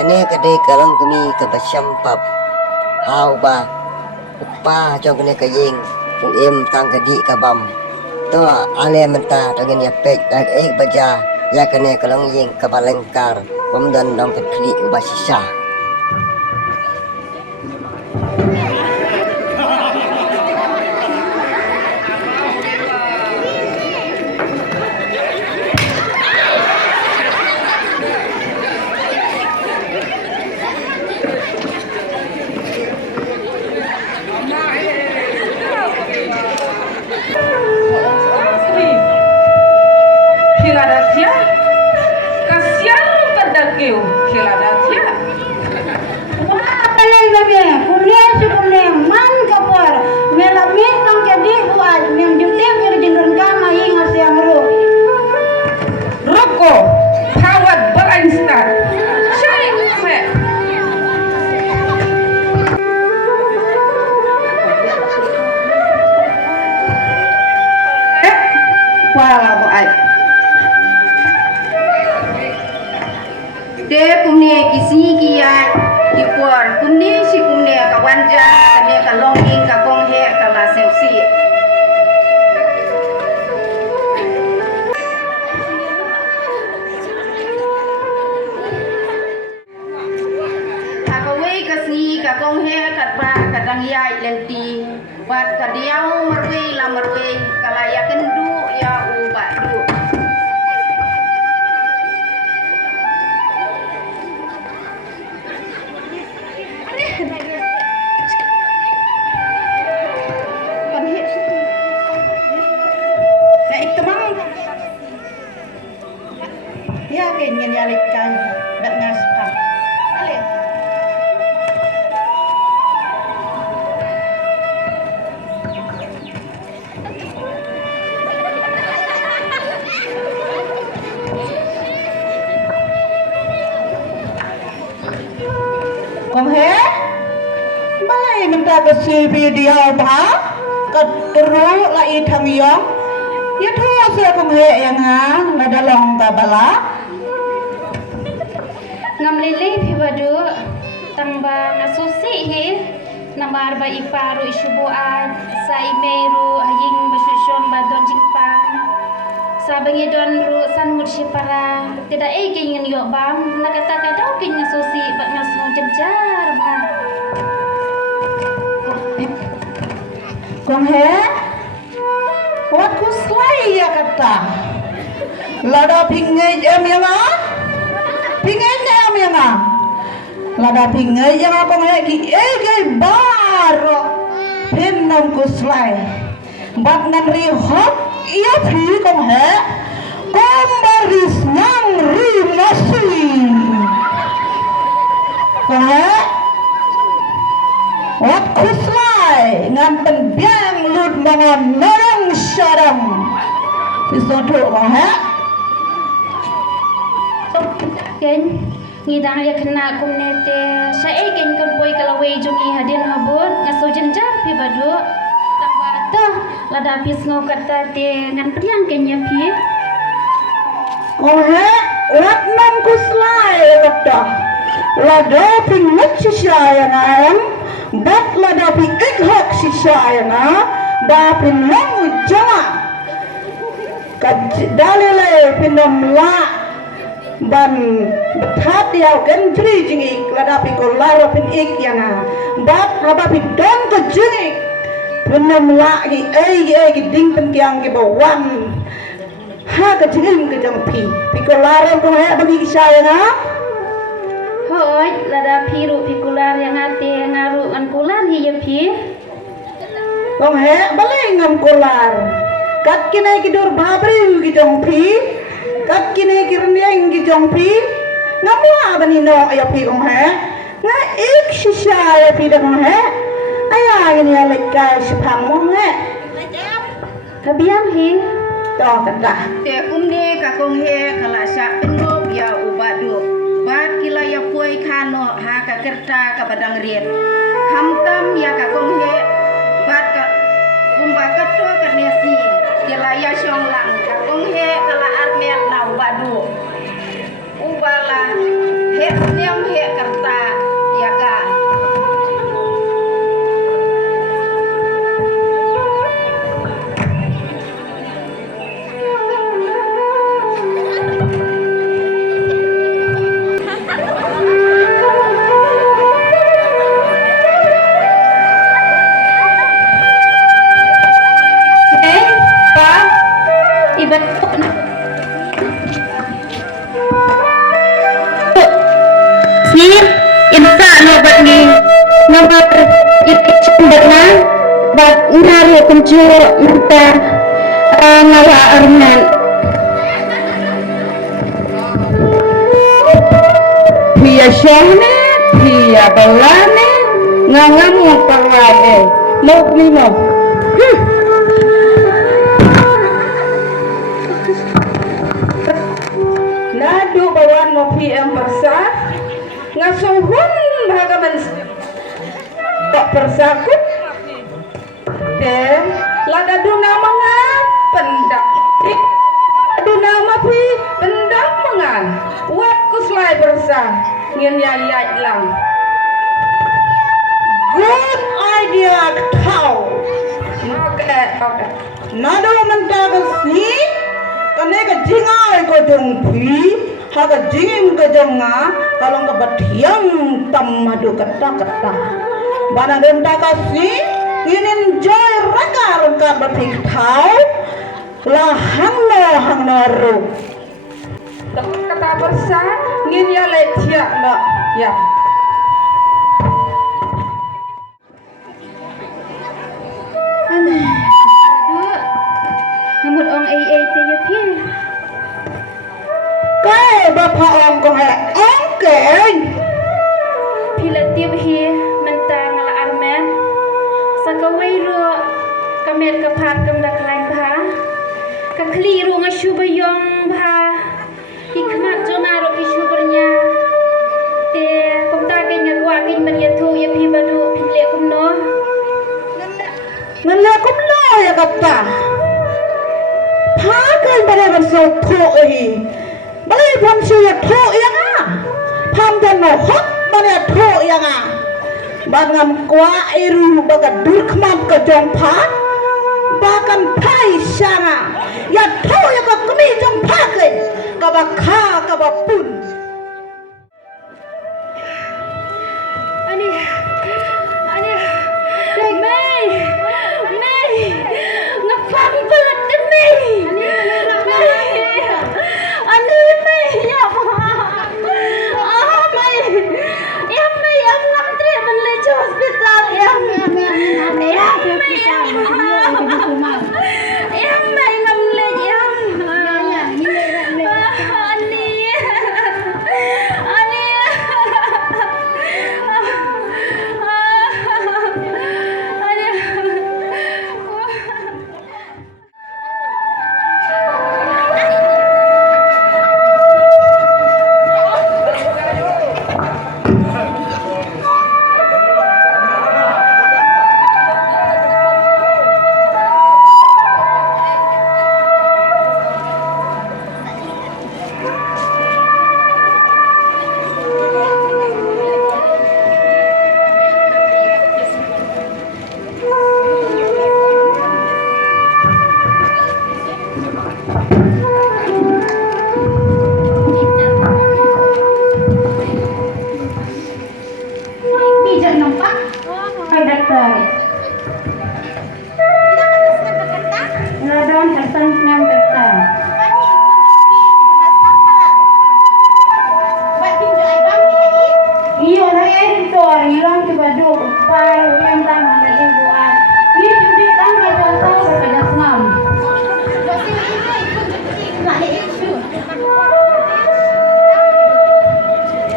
Kene kade kalang kami kapasyam hau ba upa jong kene kayeng uem tang kadi kabam to ale menta tangen ya pek dak baja ya kene kalang yeng kabalengkar pemdan dong kekli ubasisa. De kumne kisi kia kipuar kumne si kumne kawanja kane kalonging kakong he kala selsi kakawei kasi kakong he katpa kadang yai lenti bat kadiau marwei la marwei kala ya kendu ya uba du Con hé Balai minta ke si video ba Ke teru lai thang yong Ya tu saya con hé yang ha La dalong babala Ngam lele pi badu tamba ngasusi hi namar ba iparu isubuan sa imeru haying basusun badon jingpang sa bangidon ru sanmut sipara tidak gingen yo bam nakata kadau kin ngasusi ba ngasung jejar ba Con hé Wat ku slai ya kata Lada pingai em yang ha Pingai em yang ha Lada pingai yang ha con hé Ki gai baro Pinam ku slai Bat ngan ri hot Ia phi con hé Con baris nang ri nasi Con hé Wat ku slai Ngan penbiang lut mangan Narang syarang Disotok con hé ken ngidang ya kena kumnete sa ken kun boy kalaway jungi hadin habut ngaso jenjar pi badu tamba to lada pis ngo kata te ngan priang kenya pi Con hé Wat nam ku slai kata Lada pingat sisaya na em Bat lada pingik hok sisaya na Ba pinang ujama Dalile pinam la Ban bethat diau kan jri jingik lada pikolar pin ik yang bat lada pidon ke jingik pinam la gi gi ding pen kiang gi bawan ha ke jingim ke jampi pikolar ko he bagi saya na hoi lada piru pikular yang ate ngaru an kular hi ya pi Kong he balai ngam kolar kat kinai kidur babri gi jampi kat kini kirniang gi jongpi ngamwa bani no ayo pi kong he nga ik shisha ayo pi dong he aya ini alika shipang mong he kabiang hi to kata te kumne kakong he kala sa penop ya ubadu bat kila ya puai kano ha ka kerta ka badang riet hamtam ya kakong he bat ka kumba kato ka nesi kila ya syong lang kakong he kala armet na ubadu ubala he nyam he si insa no bat ni nomor itu cendana bat ngaru kuncu minta ngawa arman pia syahne pia balane ngangamu parwae mau ni mau Nadu bawan mo PM persa ngasuhun bagaman tak persakut dan lada duna mga pendak nama pi pendam mengan wat kuslai bersa ngin yayat lang good idea kau okay nado mentagas ni kane ka jingai ko dong pi ha ka jingim ka jonga kalong ka batiang tam madu kata bana den takasi inin joy rakar ka batik kau lah hang no ru kata bersa ngin ya letia no ya namun ong ai te ya pi cái bapa ong ko ha ong ke pila tiap hi menta ngala armen sakawai ro kamet kapat kamda klain bha ka khli ro ngashu bayong bha hikmat jona ro kishu bernya te komta ke ngwa ke maria thu ya pi badu pile kumno ngana kumlo ya kata pakai pada berso tho hi balai pam su ya tho yang a pam dan no hot bana tho yang a bangam kwa iru baga durkmam ka jong pha bakan pai sana ya tho ya ka kumi jong pha ke ka ba kha ka ba pun ani Mei ngapang belat din Mei ani Mei ya Mei yang ngam tre man le hospital yang Mei ngam le yang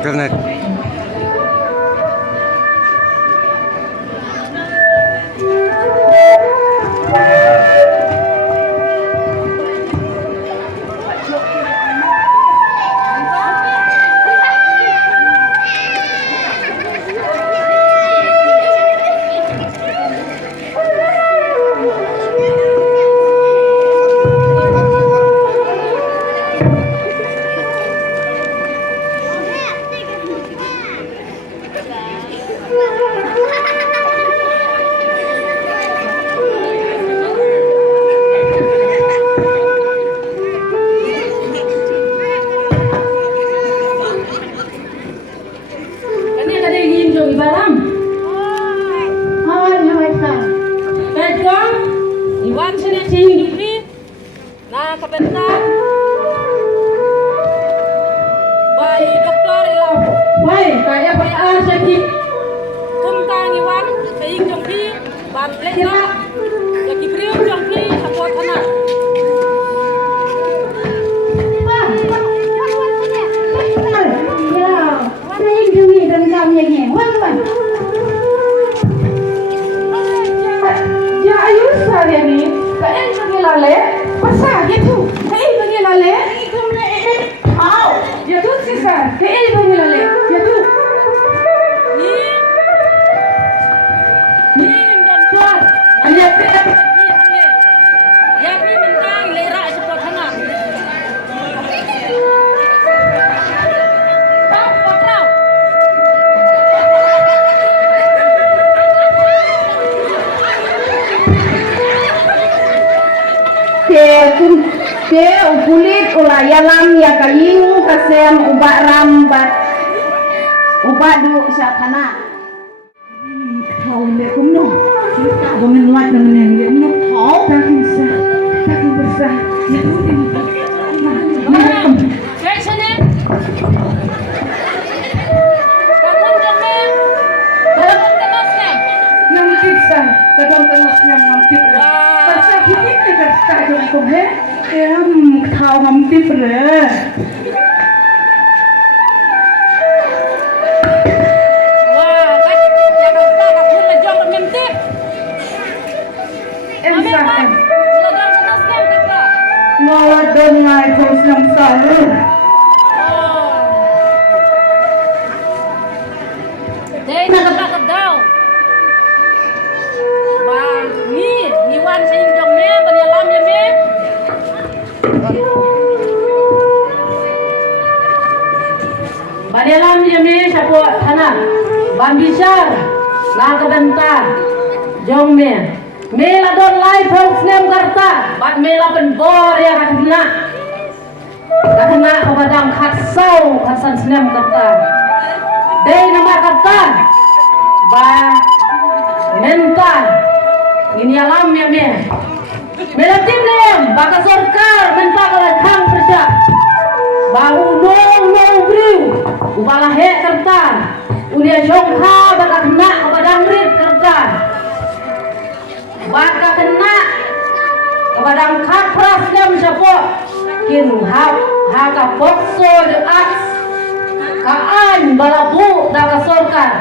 Karena Oi, kaya pag jadi Kum tang iwan, kaing jong pi, ban lena, ya kibriu jong pi, sapot hana. Ya ayo saya ni, kaya pergi lale, pasal gitu, kaya pergi lale, mau, ya tu sisa, kaya pergi lale, ya tu. Ni him don tuan, Anya pe, pergi hamle. Ya pi mentang lera sapot hana. Tak patrau. ke ukulit ulayalam ya kaying kasem ubak rambat ubak du syakana thầu lệ cũng nọ, và mình lại là mình lệ nó khó, ta kinh sa, ya tu đi, Cek sini. Bangun jome. Bangun tenasnya. nampak sa, kadang tenasnya nampak. Pasal gini kita sekarang tu he, thầu nampak le. Wah, kan yang kita kapun na jong mentip. Em Mami sa, pan, lagang tenasnya kita. ngawat don ngai terus nam sa. Oh. Dei nak daw. Bang, ni wan sing jong me, ban ya lam ya me. Ban ya lam ya me sapo thana. Ban bisar, na kebentar. Jong me. Me la don lai phok snem karta. Bat me la pen bor ya kakna. Kakna kabadang khat sau khat san snem karta. Dei nama karta. Ba mental ini alam ya me melatim nem baka sorkar mental kala khang persa bau nong briu ubala he kerta unia jongkha baka kena badang rit kerta baka kena badang khak pras nem sapo kin ha ka bokso de aks ka an balabu daga sorkar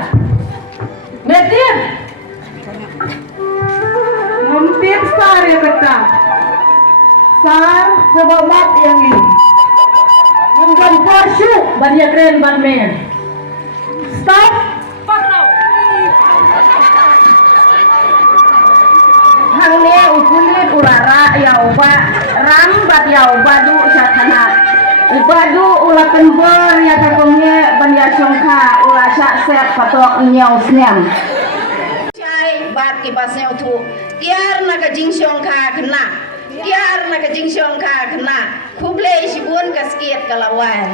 metim Nampak sar ya kata, sar sebab yang ini. Yung ban porsyu ban ya keren ban men. Stop. Pakraw. hangne ukulit ulara ya uba rambat ya uba du syakana uba du ula penbor ya kakongnya ban ya syongka ula syak set patok nyau snem chai bat ki basnya tu kiar na ka jing syongka kena kiar na ka jing syongka kena kuble sibun ka skiet kalawan